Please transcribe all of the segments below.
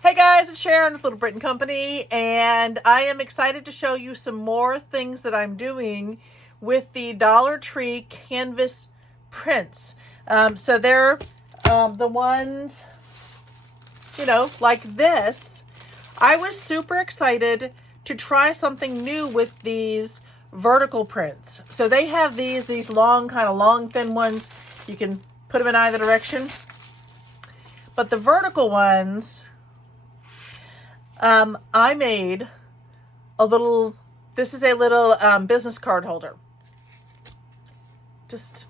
Hey guys, it's Sharon with Little Britain Company, and I am excited to show you some more things that I'm doing with the Dollar Tree canvas prints. So they're the ones, like this. I was super excited to try something new with these vertical prints. So they have these long, kind of long, thin ones. You can put them in either direction. But the vertical ones, I made this is a little business card holder. Just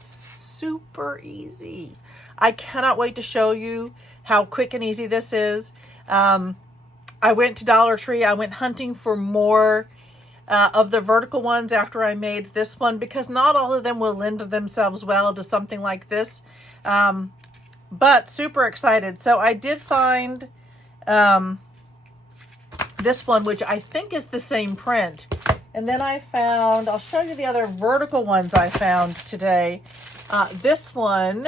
super easy. I cannot wait to show you how quick and easy this is. I went to Dollar Tree. I went hunting for more of the vertical ones after I made this one, because not all of them will lend themselves well to something like this. But super excited. So I did find this one, which I think is the same print. And then I found, I'll show you the other vertical ones I found today. This one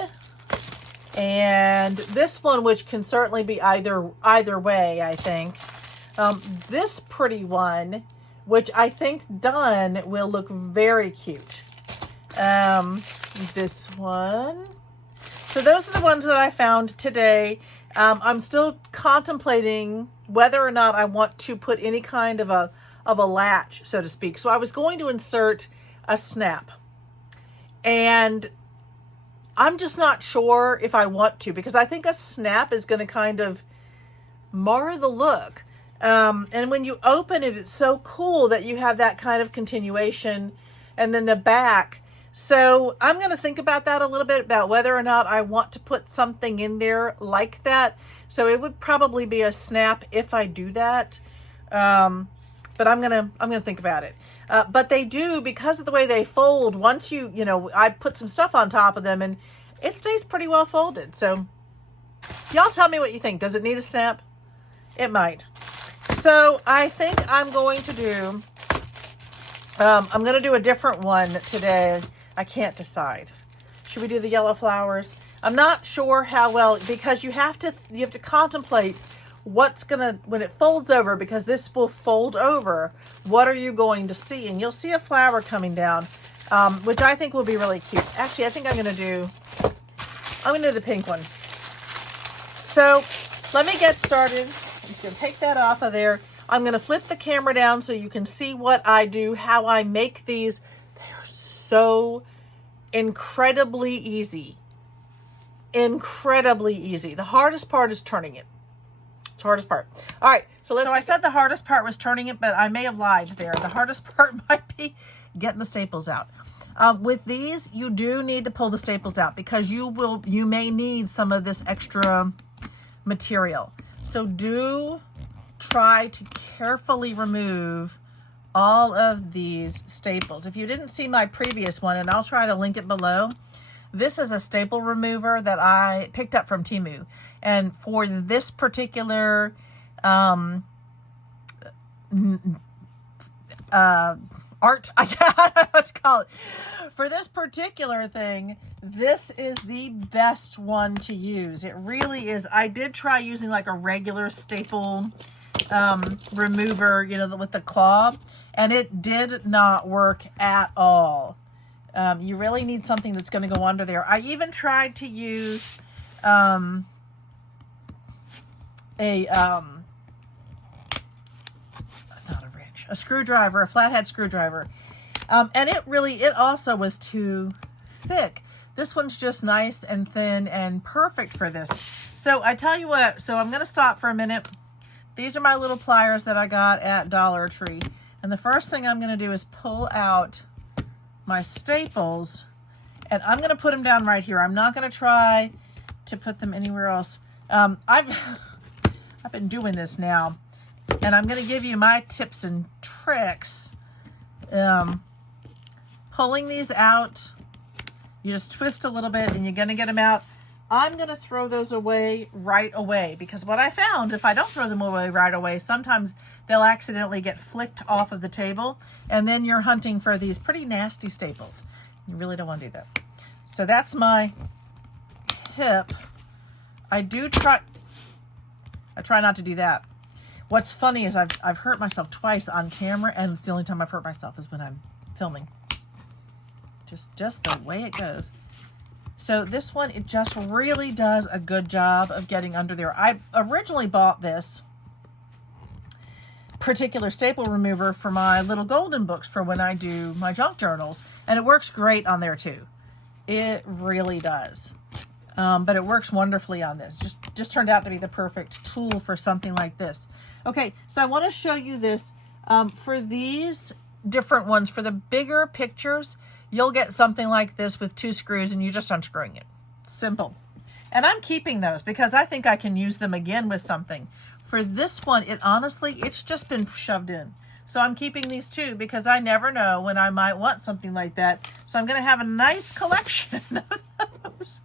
and this one, which can certainly be either way, I think. This pretty one, which I think done will look very cute. This one. So those are the ones that I found today. I'm still contemplating whether or not I want to put any kind of a latch, so to speak. So I was going to insert a snap, and I'm just not sure if I want to, because I think a snap is going to kind of mar the look. And when you open it, it's so cool that you have that kind of continuation, and then the back. So I'm going to think about that a little bit, about whether or not I want to put something in there like that. So it would probably be a snap if I do that. But I'm gonna think about it. But they do, because of the way they fold, once I put some stuff on top of them, and it stays pretty well folded. So y'all tell me what you think. Does it need a snap? It might. So I think I'm going to do, I'm going to do a different one today. I can't decide. Should we do the yellow flowers? I'm not sure how well, because you have to contemplate what's gonna, when it folds over, because this will fold over, what are you going to see? And you'll see a flower coming down, which I think will be really cute. Actually, I think I'm gonna do the pink one. So let me get started. I'm just gonna take that off of there. I'm gonna flip the camera down so you can see what I do, how I make these. They're so incredibly easy. Incredibly easy. The hardest part is turning it. It's the hardest part. All right, so I said the hardest part was turning it, but I may have lied there. The hardest part might be getting the staples out. With these, you do need to pull the staples out, because you may need some of this extra material. So do try to carefully remove all of these staples. If you didn't see my previous one, and I'll try to link it below, this is a staple remover that I picked up from Temu. And for this particular art, I don't know what to call it. For this particular thing, this is the best one to use. It really is. I did try using like a regular staple remover, with the claw, and it did not work at all. You really need something that's going to go under there. I even tried to use a screwdriver, a flathead screwdriver. And it also was too thick. This one's just nice and thin and perfect for this. So I tell you what, so I'm going to stop for a minute. These are my little pliers that I got at Dollar Tree. And the first thing I'm going to do is pull out my staples, and I'm going to put them down right here. I'm not going to try to put them anywhere else. I've been doing this now, and I'm going to give you my tips and tricks. Pulling these out, you just twist a little bit and you're going to get them out. I'm going to throw those away right away, because what I found, if I don't throw them away right away, sometimes they'll accidentally get flicked off of the table, and then you're hunting for these pretty nasty staples. You really don't want to do that. So that's my tip. I try not to do that. What's funny is I've hurt myself twice on camera, and it's the only time I've hurt myself is when I'm filming. Just the way it goes. So this one, it just really does a good job of getting under there. I originally bought this particular staple remover for my little golden books for when I do my junk journals, and it works great on there too. It really does. But it works wonderfully on this. Just turned out to be the perfect tool for something like this. Okay, so I want to show you this. For these different ones, for the bigger pictures, you'll get something like this with 2 screws and you're just unscrewing it. Simple. And I'm keeping those because I think I can use them again with something. For this one, it's just been shoved in. So I'm keeping these too because I never know when I might want something like that. So I'm going to have a nice collection of those.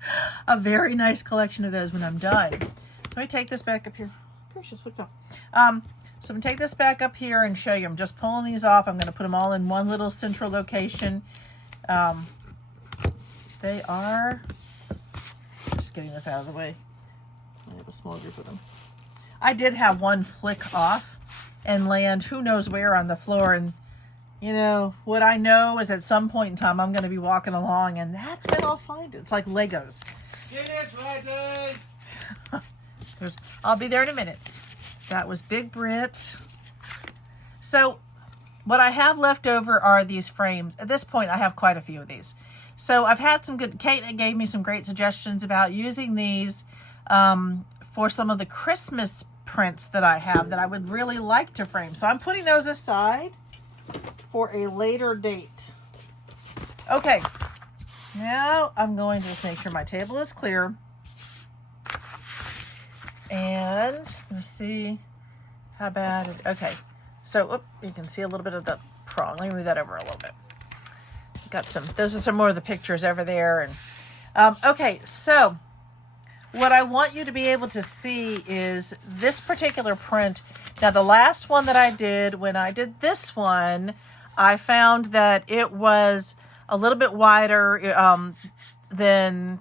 A very nice collection of those when I'm done. So let me take this back up here. Gracious, what fell? So I'm going to take this back up here and show you. I'm just pulling these off. I'm going to put them all in one little central location. They are, just getting this out of the way. I have a small group of them. I did have one flick off and land who knows where on the floor, and you know what I know is at some point in time I'm going to be walking along and that's when I'll find it. It's like Legos. Dinner's ready. I'll be there in a minute. That was Big Brit. So what I have left over are these frames. At this point I have quite a few of these. So I've had some good, Kate gave me some great suggestions about using these for some of the Christmas prints that I have that I would really like to frame. So I'm putting those aside for a later date. Okay, now I'm going to just make sure my table is clear. And let me see how bad it, okay. So, you can see a little bit of the prong. Let me move that over a little bit. Got some, those are some more of the pictures over there. And okay, so what I want you to be able to see is this particular print. Now, the last one that I did, when I did this one, I found that it was a little bit wider than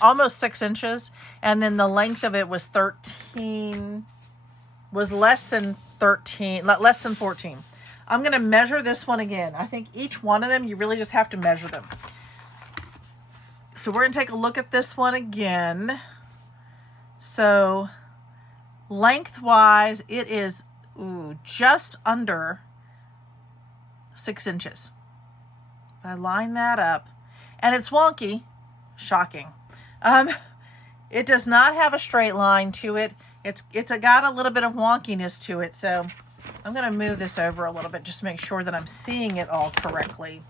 almost 6 inches. And then the length of it was less than 14. I'm going to measure this one again. I think each one of them, you really just have to measure them. So we're going to take a look at this one again. So lengthwise, it is just under 6 inches. If I line that up, and it's wonky, shocking. It does not have a straight line to it. It's got a little bit of wonkiness to it. So I'm going to move this over a little bit just to make sure that I'm seeing it all correctly.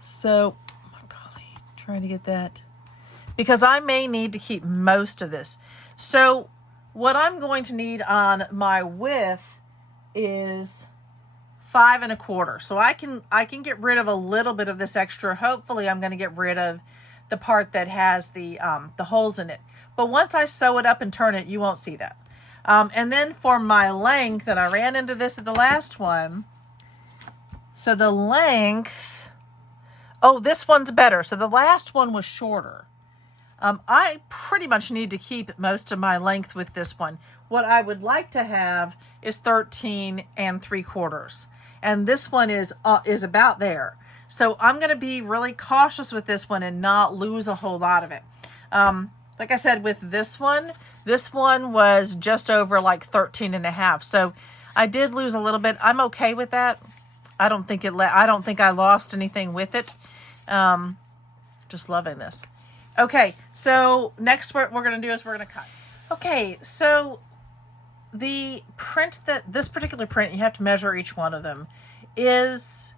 So, oh golly, trying to get that, because I may need to keep most of this. So what I'm going to need on my width is 5 1/4. So I can get rid of a little bit of this extra. Hopefully I'm going to get rid of the part that has the holes in it. But once I sew it up and turn it, you won't see that. And then for my length, and I ran into this at the last one. So the length, this one's better. So the last one was shorter. I pretty much need to keep most of my length with this one. What I would like to have is 13 3/4. And this one is about there. So I'm going to be really cautious with this one and not lose a whole lot of it. Like I said, with this one was just over like 13 1/2. So I did lose a little bit. I'm okay with that. I don't think I lost anything with it. Just loving this. Okay, so next what we're going to do is we're going to cut. Okay, so the print this particular print, you have to measure each one of them, is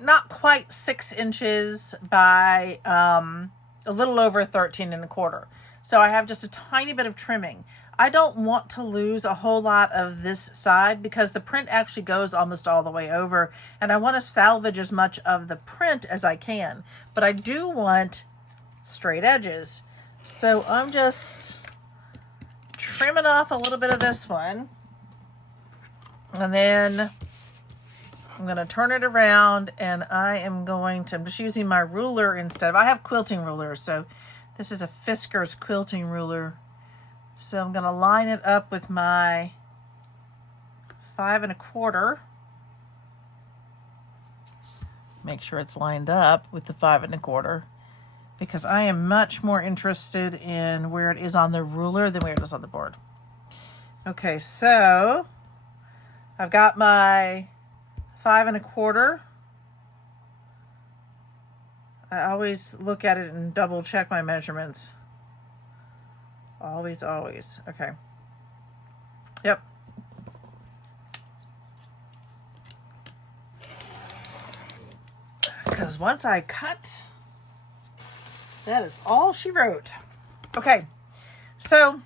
not quite 6 inches by a little over 13 1/4. So I have just a tiny bit of trimming. I don't want to lose a whole lot of this side because the print actually goes almost all the way over, and I want to salvage as much of the print as I can, but I do want straight edges. So I'm just trimming off a little bit of this one, and then I'm going to turn it around, and I'm just using my ruler instead of, I have quilting rulers, so this is a Fisker's quilting ruler. So I'm going to line it up with my 5 1/4. Make sure it's lined up with the 5 1/4, because I am much more interested in where it is on the ruler than where it is on the board. Okay, so I've got my 5 1/4. I always look at it and double check my measurements. Always, always. Okay. Yep. Because once I cut, that is all she wrote. Okay. So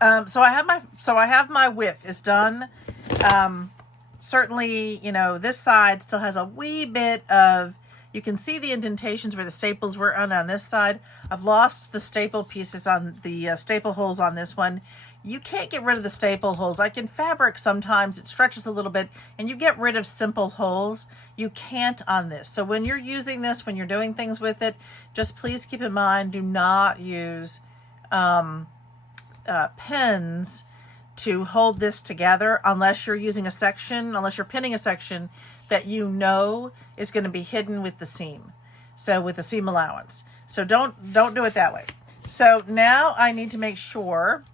I have my width is done. Certainly, you know, this side still has a wee bit of, you can see the indentations where the staples were on this side. I've lost the staple pieces on the staple holes on this one. You can't get rid of the staple holes. Like in fabric, sometimes it stretches a little bit and you get rid of simple holes. You can't on this. So when you're using this, when you're doing things with it, just please keep in mind, do not use pins to hold this together unless you're using a section, unless you're pinning a section that you know is going to be hidden with the seam. So with the seam allowance. So don't do it that way. So now I need to make sure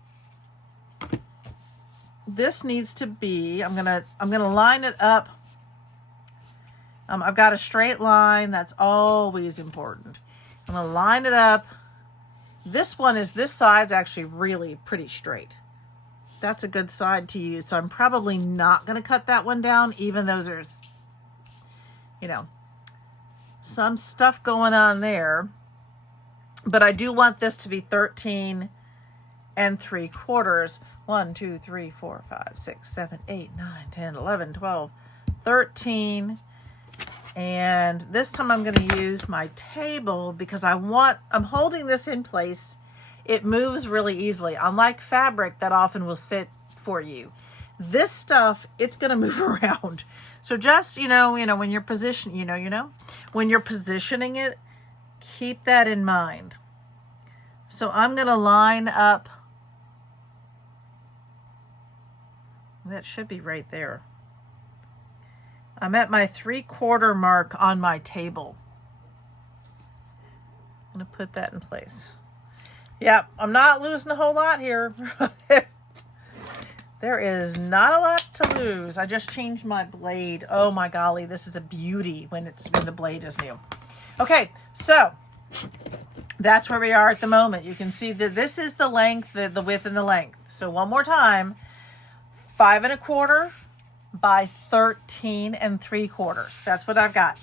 this needs to be, I'm gonna line it up. I've got a straight line. That's always important. I'm gonna line it up. This side's actually really pretty straight. That's a good side to use. So I'm probably not going to cut that one down, even though there's, you know, some stuff going on there. But I do want this to be 13 3/4. 1, 2, 3, 4, 5, 6, 7, 8, 9, 10, 11, 12, 13. And this time I'm going to use my table because I'm holding this in place. It moves really easily. Unlike fabric that often will sit for you. This stuff, it's going to move around. So just, you know, when you're when you're positioning it, keep that in mind. So I'm going to line up. That should be right there. I'm at my 3/4 mark on my table. I'm going to put that in place. Yep, I'm not losing a whole lot here. There is not a lot to lose. I just changed my blade. Oh my golly, this is a beauty when the blade is new. Okay, so that's where we are at the moment. You can see that this is the length, the width and the length. So one more time, 5 1/4 by 13 3/4. That's what I've got.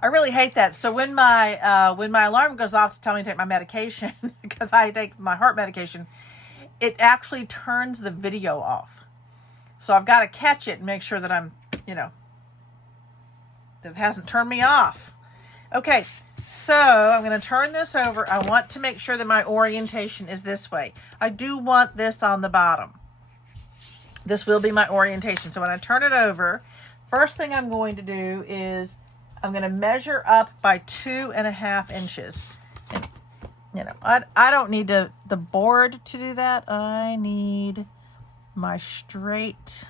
I really hate that. So when my alarm goes off to tell me to take my medication, because I take my heart medication, it actually turns the video off. So I've got to catch it and make sure that I'm, that it hasn't turned me off. Okay, so I'm going to turn this over. I want to make sure that my orientation is this way. I do want this on the bottom. This will be my orientation. So when I turn it over, first thing I'm going to do is I'm going to measure up by 2.5 inches. And, I don't need the board to do that. I need my straight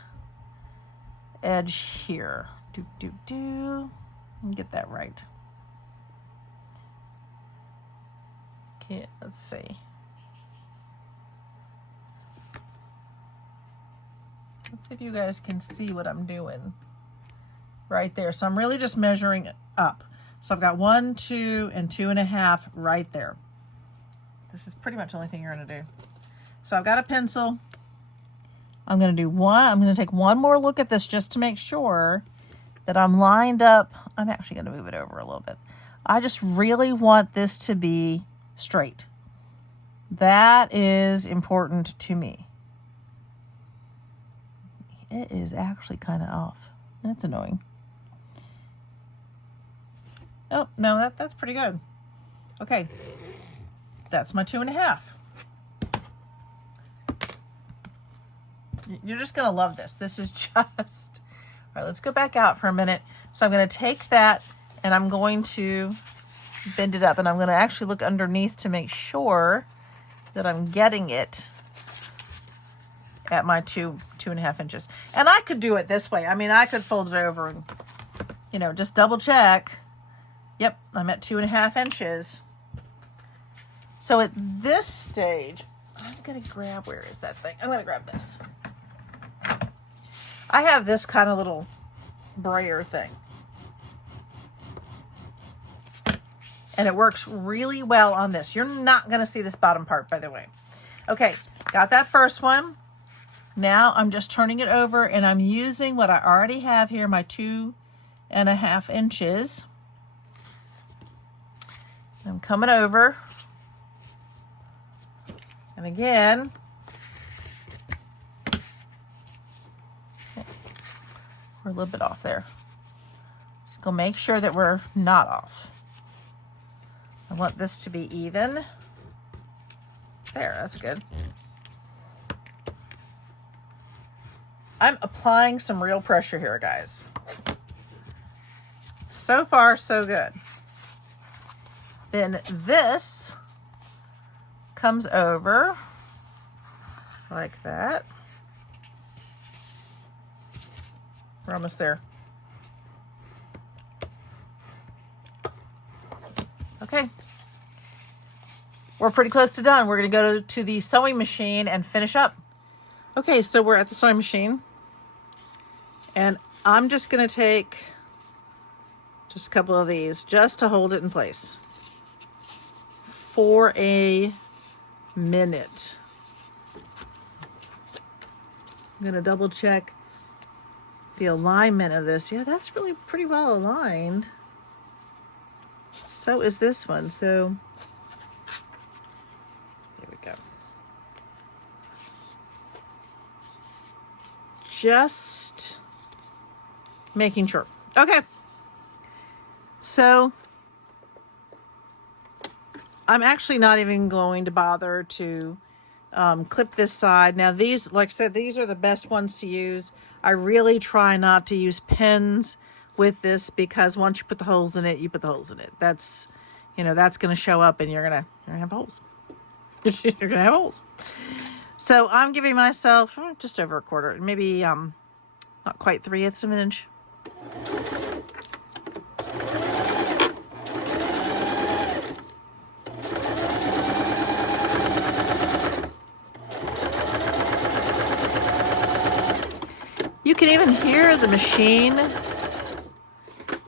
edge here. Let me get that right. Okay, let's see. Let's see if you guys can see what I'm doing right there. So I'm really just measuring up. So I've got 1, 2, and 2.5 right there. This is pretty much the only thing you're going to do. So I've got a pencil. I'm going to take one more look at this just to make sure that I'm lined up. I'm actually going to move it over a little bit. I just really want this to be straight. That is important to me. It is actually kind of off. That's annoying. Oh, no, that's pretty good. Okay. That's my 2.5. You're just going to love this. This is just All right, let's go back out for a minute. So I'm going to take that and I'm going to bend it up, and I'm going to actually look underneath to make sure that I'm getting it at my 2.5 inches. And I could do it this way. I mean, I could fold it over and, you know, just double check. Yep, I'm at 2.5 inches. So at this stage, I'm going to grab, where is that thing? I'm going to grab this. I have this kind of little brayer thing. And it works really well on this. You're not going to see this bottom part, by the way. Okay, got that first one. Now I'm just turning it over, and I'm using what I already have here, my 2.5 inches. I'm coming over. And again, we're a little bit off there. Just gonna make sure that we're not off. I want this to be even. There, that's good. I'm applying some real pressure here, guys. So far, so good. Then this comes over like that. We're almost there. Okay. We're pretty close to done. We're going to go to the sewing machine and finish up. Okay, so we're at the sewing machine. And I'm just going to take just a couple of these just to hold it in place for a minute. I'm going to double check the alignment of this. Yeah, that's really pretty well aligned. So is this one. So there we go. Just making sure. Okay. So I'm actually not even going to bother to clip this side. Now these, like I said, these are the best ones to use. I really try not to use pins with this, because once you put the holes in it, you put the holes in it. That's, you know, that's going to show up, and you're gonna have holes. You're gonna have holes. So I'm giving myself just over a quarter, maybe not quite 3/8 of an inch. You can even hear the machine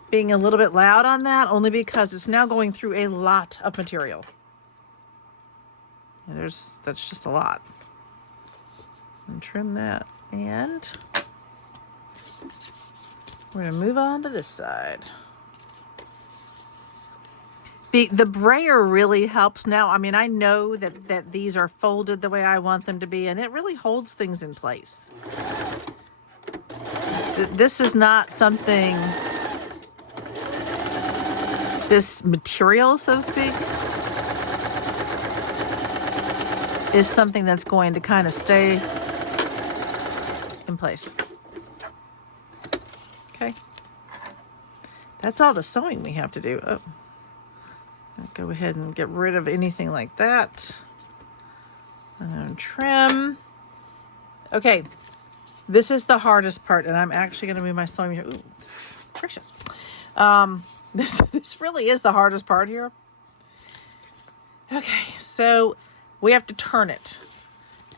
being a little bit loud on that, only because it's now going through a lot of material. That's just a lot. And trim that, and we're gonna move on to this side. The brayer really helps now. I mean, I know that these are folded the way I want them to be, and it really holds things in place. This is not something, this material, so to speak, is something that's going to kind of stay in place. Okay. That's all the sewing we have to do. Oh. I'll go ahead and get rid of anything like that. And trim. Okay. This is the hardest part, and I'm actually going to move my sewing here. Ooh, it's precious. This really is the hardest part here. Okay, so we have to turn it.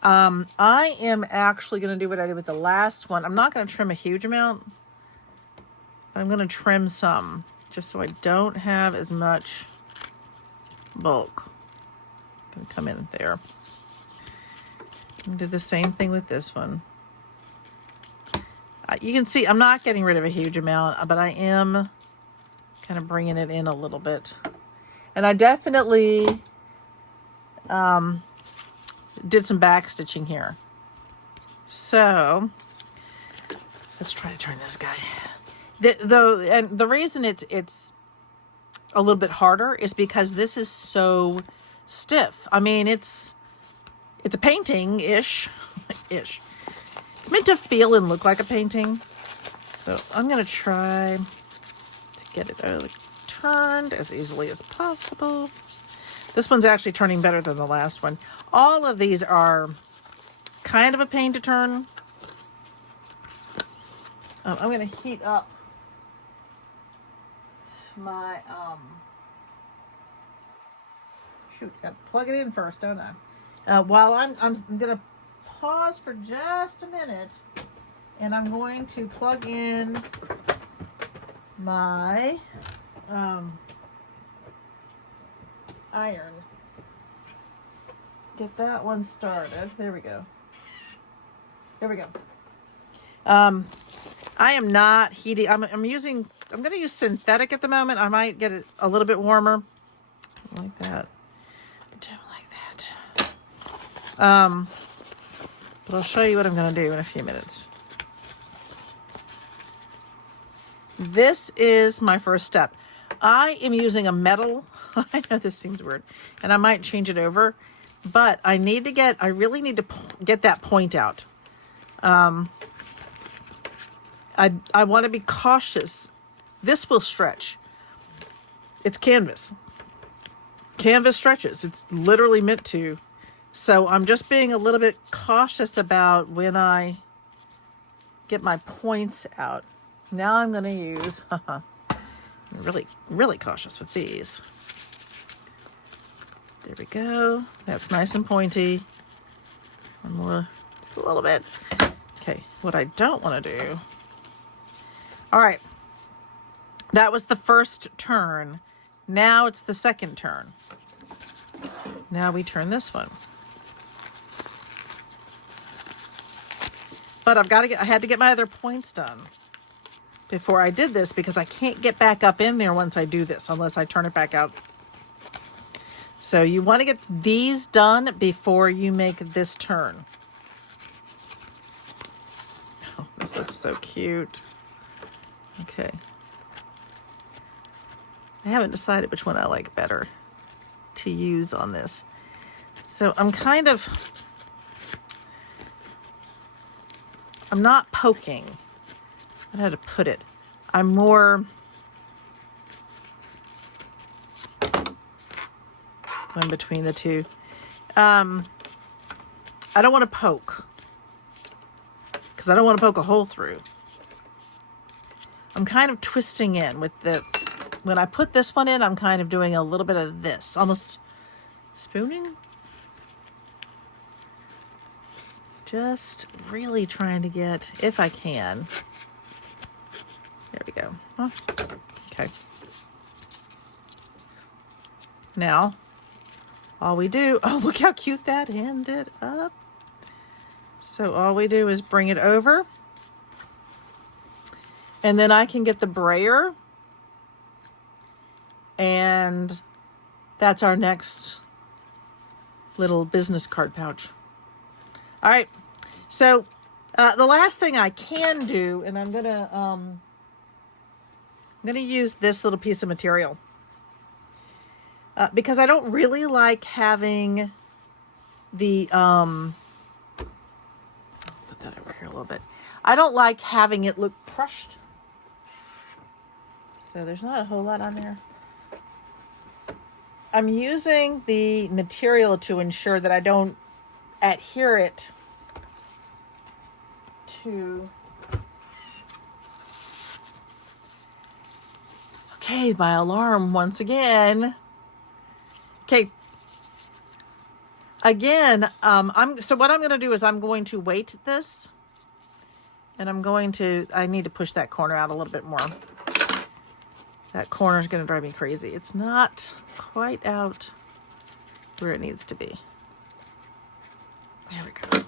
I am actually going to do what I did with the last one. I'm not going to trim a huge amount, but I'm going to trim some, just so I don't have as much bulk. I'm going to come in there. I'm going to do the same thing with this one. You can see I'm not getting rid of a huge amount, but I am kind of bringing it in a little bit. And I definitely did some back stitching here. So let's try to turn this guy. And the reason it's a little bit harder is because this is so stiff. I mean, it's a painting-ish. It's meant to feel and look like a painting. So I'm going to try to get it turned as easily as possible. This one's actually turning better than the last one. All of these are kind of a pain to turn. I'm going to heat up my, shoot, got to plug it in first, don't I? While I'm going to pause for just a minute, and I'm going to plug in my iron. Get that one started. There we go. There we go. I am not heating. I'm going to use synthetic at the moment. I might get it a little bit warmer. Like that. Don't like that. But I'll show you what I'm going to do in a few minutes. This is my first step. I am using a metal. I know this seems weird, and I might change it over, but I really need to get that point out. I want to be cautious. This will stretch. It's canvas. Canvas stretches. It's literally meant to. So I'm just being a little bit cautious about when I get my points out. Now I'm going to use, really, really cautious with these. There we go. That's nice and pointy. One more, just a little bit. Okay, what I don't want to do. All right, that was the first turn. Now it's the second turn. Now we turn this one. But I had to get my other points done before I did this, because I can't get back up in there once I do this unless I turn it back out. So you want to get these done before you make this turn. Oh, this looks so cute. Okay. I haven't decided which one I like better to use on this. So I'm not poking. I don't know how to put it. I'm more going between the two. I don't want to poke, because I don't want to poke a hole through. I'm kind of twisting in with when I put this one in, I'm kind of doing a little bit of this, almost spooning. Just really trying to get, if I can. There we go. Oh, okay. Now, all we do, oh, look how cute that ended up. So all we do is bring it over. And then I can get the brayer. And that's our next little business card pouch. All right. So the last thing I can do, and I'm gonna use this little piece of material because I don't really like having the I'll put that over here a little bit. I don't like having it look crushed. So there's not a whole lot on there. I'm using the material to ensure that I don't adhere it to. Okay, my alarm once again. Okay. Again, so what I'm going to do is I'm going to weight this, and I need to push that corner out a little bit more. That corner is going to drive me crazy. It's not quite out where it needs to be. There we go.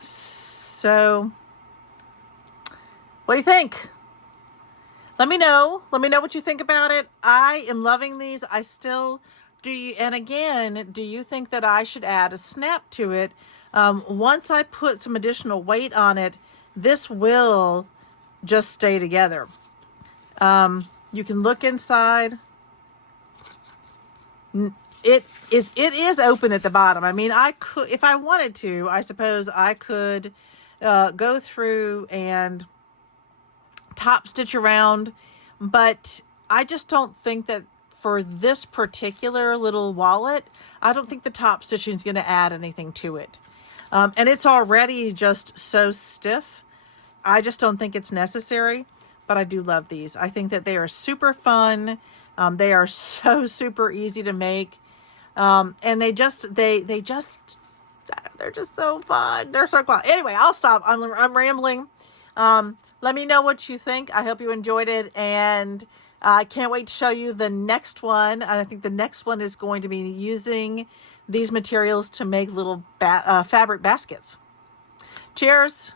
So, what do you think? Let me know. Let me know what you think about it. I am loving these. I still do. And again, do you think that I should add a snap to it? Once I put some additional weight on it, this will just stay together. You can look inside. It is open at the bottom. I mean, I could, if I wanted to, I suppose I could go through and top stitch around, but I just don't think that for this particular little wallet, I don't think the top stitching is going to add anything to it. And it's already just so stiff. I just don't think it's necessary, but I do love these. I think that they are super fun. They are so super easy to make. And they're just so fun. They're so fun. Anyway, I'll stop. I'm rambling. Let me know what you think. I hope you enjoyed it, and I can't wait to show you the next one. And I think the next one is going to be using these materials to make little fabric baskets. Cheers.